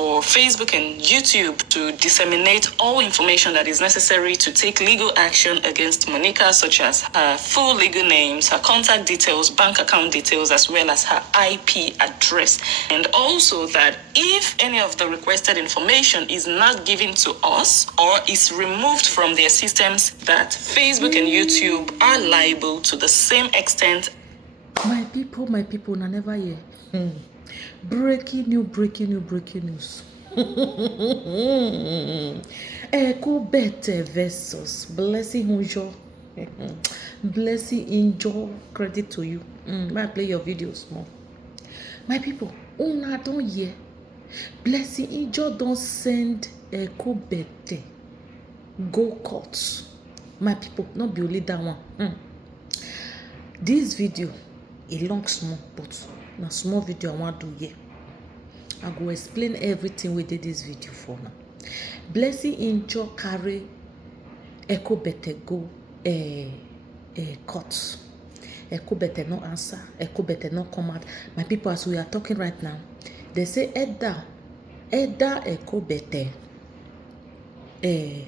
for Facebook and YouTube to disseminate all information that is necessary to take legal action against Monica, such as her full legal names, her contact details, bank account details, as well as her IP address. And also that if any of the requested information is not given to us or is removed from their systems, that Facebook and YouTube are liable to the same extent. My people, na never hear. Breaking news. Ekobete versus Blessing njoh. Blessing njoh. Credit to you. May I play your videos more? My people, una don't hear. Blessing njoh don't send Ekobete go court. My people, not be only that one. This video, a long small, but na small video I want to hear. I go explain everything we did this video for now. Blessing njoh carry Ekobete go court. Ekobete no answer. Ekobete no come out. My people, as we are talking right now, they say either Ekobete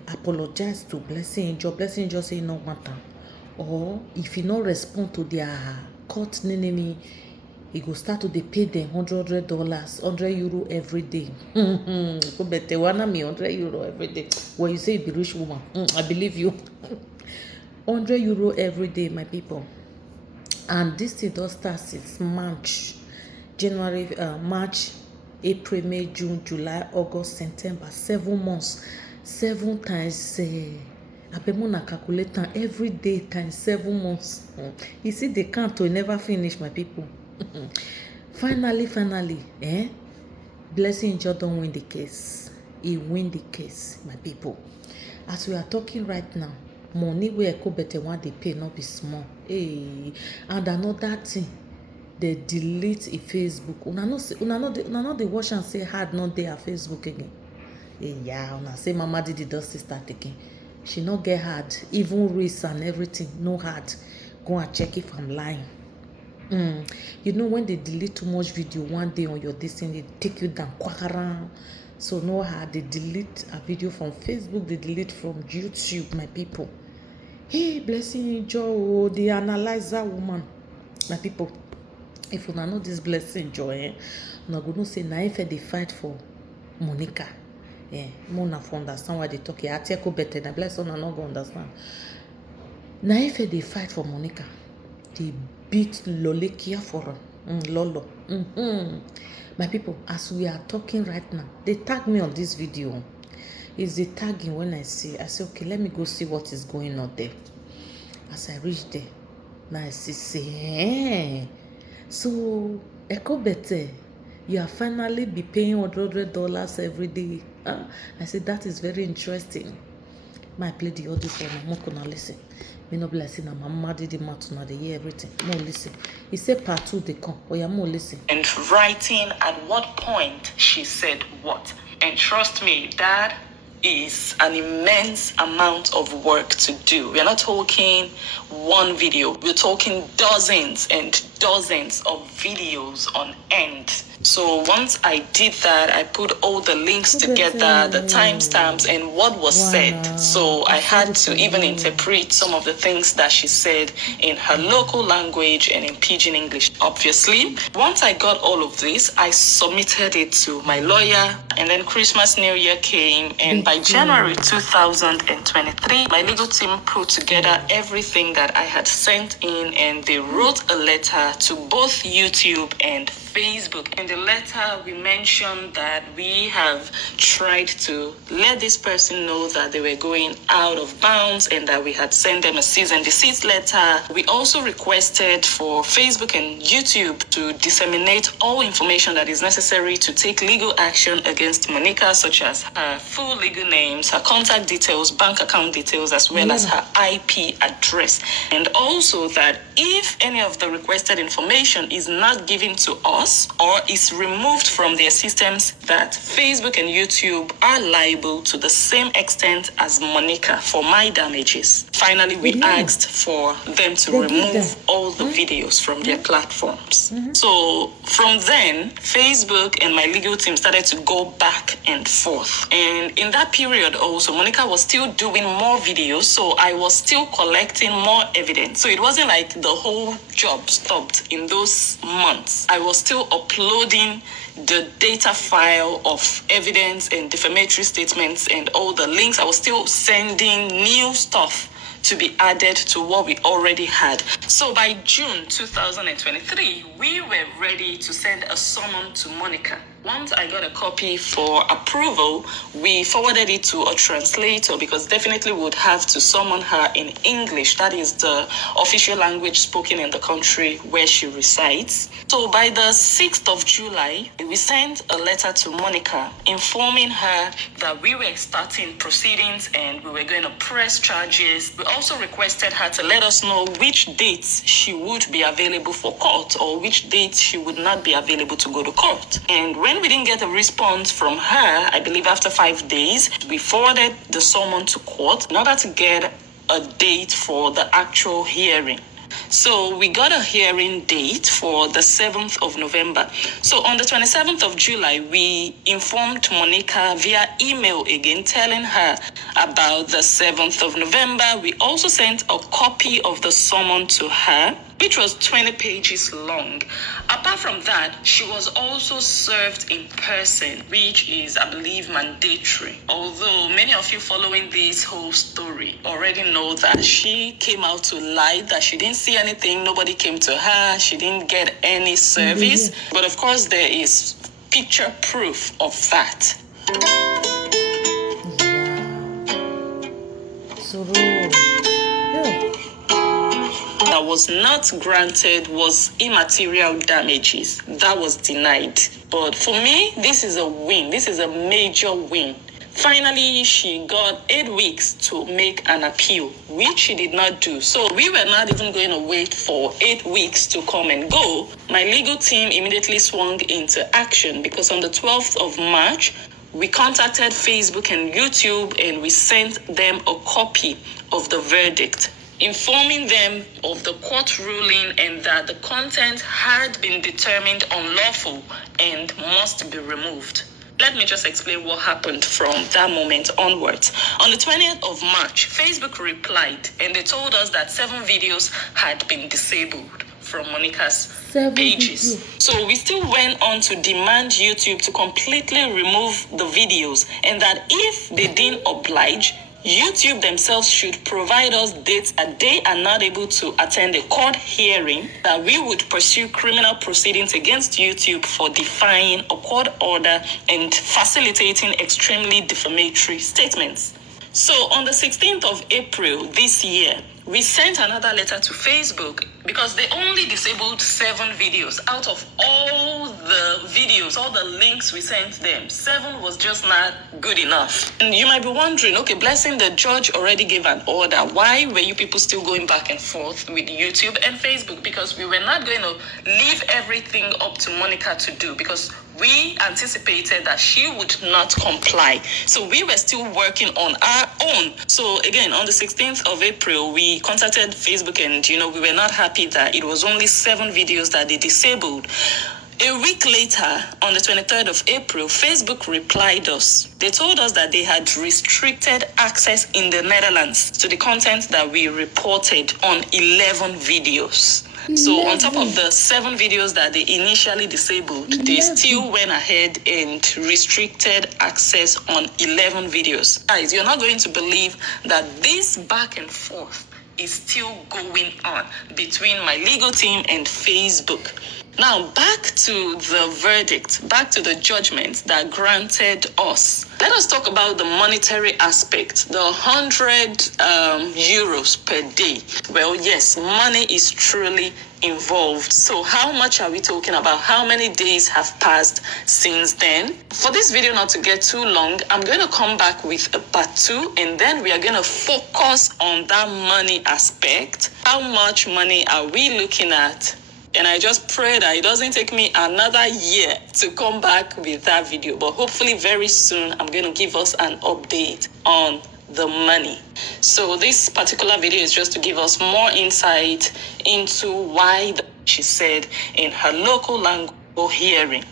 apologize to Blessing njoh. Blessing njoh say no want am. Or if he not respond to their court name, he go start to dey pay them $100, €100 every day. Ekobete wanna me €100 every day. Well, you say you be rich woman. I believe you. €100 every day, my people. And this thing does start since March, March, April, May, June, July, August, September. 7 months, 7 times. Abemona calculate every day times 7 months. You see the count will never finish, my people. Finally, Blessing njoh don't win the case. He win the case, my people. As we are talking right now, money where Ekobete want they pay not be small. Hey, and another thing, they delete a Facebook. Una no they watch and say hard not there Facebook again. Hey, yeah, una say Mama did the dusty start again. She not get hard, even race and everything, no hard. Go and check if I'm lying. You know when they delete too much video one day on your destiny, they take you down quack. So no hard, they delete a video from Facebook, they delete from YouTube, my people. Hey, Blessing njoh, the analyzer woman, my people. If you know this Blessing njoh, una go know say na if they fight for Monica. Yeah, Mona for understand why they talk here. Ekobete na Blessing na not go understand. Na if they fight for Monica, they beat Lolekia for her. Lolo. My people, as we are talking right now, they tag me on this video. Is the tagging when I say okay, let me go see what is going on there. As I reach there, now I say, so Ekobete, you are finally be paying $100 every day. I said that is very interesting. My play the audio for me. More listen. Me no Blessing na Mama did the math now they hear everything. More listen. He said part 2 they come. Oh yeah, more listen. And writing at what point she said what. And trust me, that is an immense amount of work to do. We are not talking one video. We're talking dozens and dozens of videos on end. So once I did that, I put all the links together, the timestamps, and what was said. So I had to even interpret some of the things that she said in her local language and in Pidgin English, obviously. Once I got all of this, I submitted it to my lawyer, and then Christmas, New Year came, and by January 2023, my legal team put together everything that I had sent in, and they wrote a letter to both YouTube and Facebook. In the letter, we mentioned that we have tried to let this person know that they were going out of bounds and that we had sent them a cease and desist letter. We also requested for Facebook and YouTube to disseminate all information that is necessary to take legal action against Monica, such as her full legal names, her contact details, bank account details, as well as her IP address. And also that if any of the requested information is not given to us, us or is removed from their systems, that Facebook and YouTube are liable to the same extent as Monica for my damages. Finally, we asked for them to remove all the videos from their platforms. So from then, Facebook and my legal team started to go back and forth. And in that period also, Monica was still doing more videos, so I was still collecting more evidence. So it wasn't like the whole job stopped in those months. I was still uploading the data file of evidence and defamatory statements and all the links. I was still sending new stuff to be added to what we already had. So by June 2023, we were ready to send a summon to Monica. Once I got a copy for approval, we forwarded it to a translator because definitely would have to summon her in English. That is the official language spoken in the country where she resides. So by the 6th of July, we sent a letter to Monica informing her that we were starting proceedings and we were going to press charges. We also requested her to let us know which dates she would be available for court or which dates she would not be available to go to court. And when we didn't get a response from her, I believe after 5 days, we forwarded the summon to court in order to get a date for the actual hearing. So we got a hearing date for the 7th of November. So on the 27th of July, we informed Monica via email again, telling her about the 7th of November. We also sent a copy of the summon to her, which was 20 pages long. Apart from that, she was also served in person, which is, I believe, mandatory. Although many of you following this whole story already know that she came out to lie, that she didn't see anything, nobody came to her, she didn't get any service. But of course, there is picture proof of that. That was not granted was immaterial damages. That was denied. But for me, this is a win. This is a major win. Finally, she got 8 weeks to make an appeal, which she did not do. So we were not even going to wait for 8 weeks to come and go. My legal team immediately swung into action because on the 12th of March, we contacted Facebook and YouTube and we sent them a copy of the verdict, informing them of the court ruling and that the content had been determined unlawful and must be removed. Let me just explain what happened from that moment onwards. On the 20th of March, Facebook replied and they told us that 7 videos had been disabled from Monica's pages. So we still went on to demand YouTube to completely remove the videos and that if they didn't oblige, YouTube themselves should provide us dates that they are not able to attend a court hearing, that we would pursue criminal proceedings against YouTube for defying a court order and facilitating extremely defamatory statements. So on the 16th of April this year, we sent another letter to Facebook because they only disabled 7 videos out of all the videos, all the links we sent them. 7 was just not good enough. And you might be wondering, okay, Blessing, the judge already gave an order. Why were you people still going back and forth with YouTube and Facebook? Because we were not going to leave everything up to Monica to do because we anticipated that she would not comply. So we were still working on our own. So again, on the 16th of April, we contacted Facebook and, we were not happy that it was only 7 videos that they disabled. A week later, on the 23rd of April, Facebook replied us. They told us that they had restricted access in the Netherlands to the content that we reported on 11 videos. So on top of the 7 videos that they initially disabled, they still went ahead and restricted access on 11 videos. Guys, you're not going to believe that this back and forth is still going on between my legal team and Facebook. Now, back to the verdict, back to the judgment that granted us. Let us talk about the monetary aspect, the 100 euros per day. Well, yes, money is truly involved. So how much are we talking about? How many days have passed since then? For this video not to get too long, I'm going to come back with a part 2 and then we are going to focus on that money aspect. How much money are we looking at And I just pray that it doesn't take me another year to come back with that video. But hopefully very soon, I'm going to give us an update on the money. So this particular video is just to give us more insight into why she said in her local language hearing.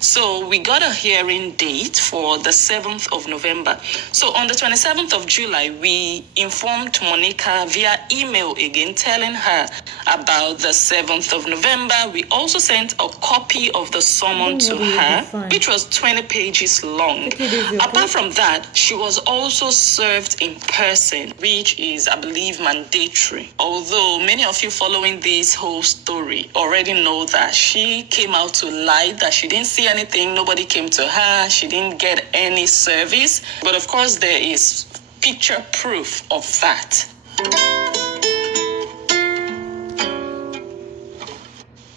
So we got a hearing date for the 7th of November. So on the 27th of July, we informed Monica via email again, telling her about the 7th of November. We also sent a copy of the summon to her, which was 20 pages long. Apart from that, she was also served in person, which is, I believe, mandatory. Although many of you following this whole story already know that she came out to lie, that she didn't see anything, nobody came to her, she didn't get any service. But of course, there is picture proof of that.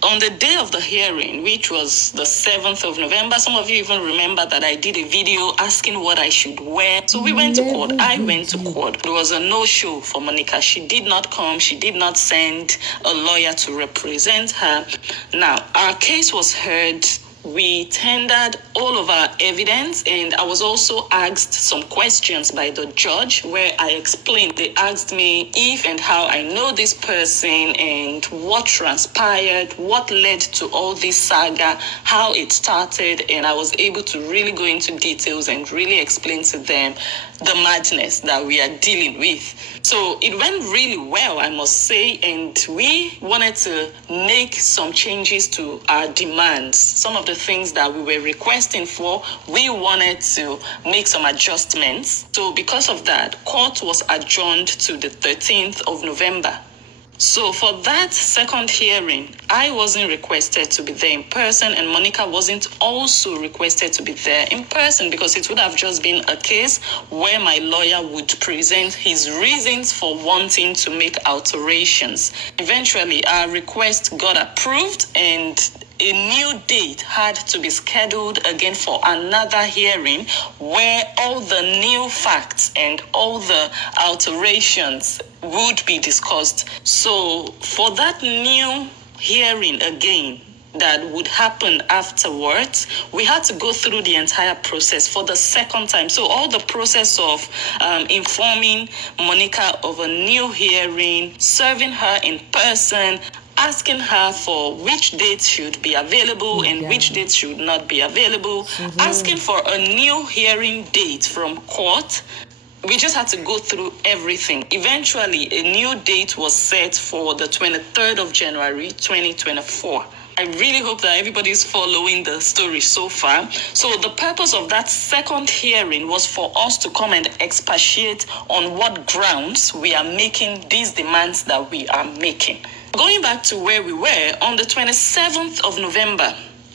On the day of the hearing, which was the 7th of November, some of you even remember that I did a video asking what I should wear. So we went to court. I went to court. It was a no-show for Monica. She did not come. She did not send a lawyer to represent her. Now, our case was heard. We tendered all of our evidence, and I was also asked some questions by the judge where I explained. They asked me if and how I know this person and what transpired, what led to all this saga, how it started, and I was able to really go into details and really explain to them the madness that we are dealing with. So it went really well, I must say, and we wanted to make some changes to our demands. Some of the things that we were requesting for, we wanted to make some adjustments. So because of that, court was adjourned to the 13th of November. So for that second hearing, I wasn't requested to be there in person, and Monica wasn't also requested to be there in person, because it would have just been a case where my lawyer would present his reasons for wanting to make alterations. Eventually, our request got approved, and a new date had to be scheduled again for another hearing where all the new facts and all the alterations would be discussed. So for that new hearing again that would happen afterwards, we had to go through the entire process for the second time. So all the process of informing Monica of a new hearing, serving her in person, asking her for which dates should be available and which dates should not be available, asking for a new hearing date from court. We just had to go through everything. Eventually, a new date was set for the 23rd of January, 2024. I really hope that everybody's following the story so far. So the purpose of that second hearing was for us to come and expatiate on what grounds we are making these demands that we are making. Going back to where we were, on the 27th of November,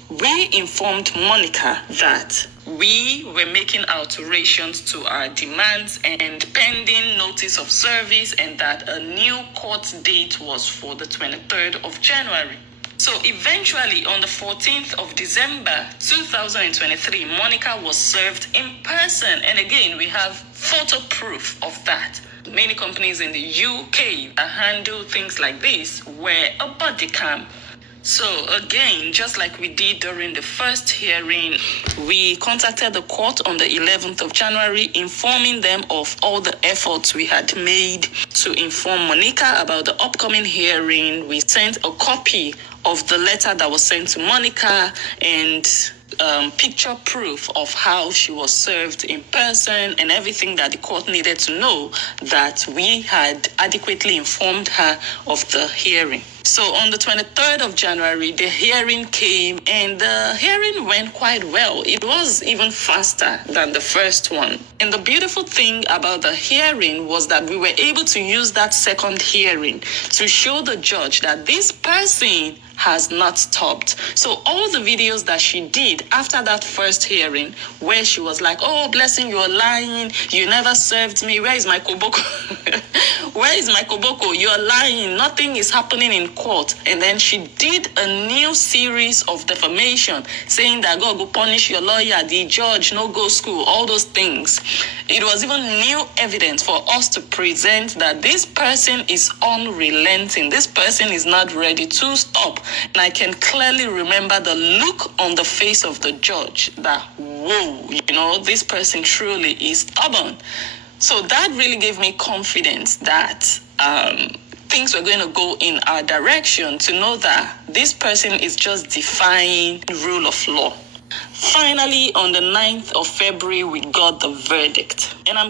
we informed Monica that we were making alterations to our demands and pending notice of service, and that a new court date was for the 23rd of January. So eventually, on the 14th of December 2023, Monica was served in person. And again, we have photo proof of that. Many companies in the UK that handle things like this wear a body cam. So again, just like we did during the first hearing, we contacted the court on the 11th of January, informing them of all the efforts we had made to inform Monica about the upcoming hearing. We sent a copy of the letter that was sent to Monica and picture proof of how she was served in person and everything that the court needed to know, that we had adequately informed her of the hearing. So on the 23rd of January, the hearing came, and the hearing went quite well. It was even faster than the first one. And the beautiful thing about the hearing was that we were able to use that second hearing to show the judge that this person has not stopped. So all the videos that she did after that first hearing, where she was like, oh, Blessing, you're lying, you never served me, where is my koboko? Where is my koboko? You're lying, nothing is happening in court. And then she did a new series of defamation, saying that God go punish your lawyer, the judge, no go school, all those things. It was even new evidence for us to present that this person is unrelenting. This person is not ready to stop. And I can clearly remember the look on the face of the judge that, whoa, this person truly is stubborn. So that really gave me confidence that things were going to go in our direction, to know that this person is just defying the rule of law. Finally, on the 9th of February, we got the verdict. And I'm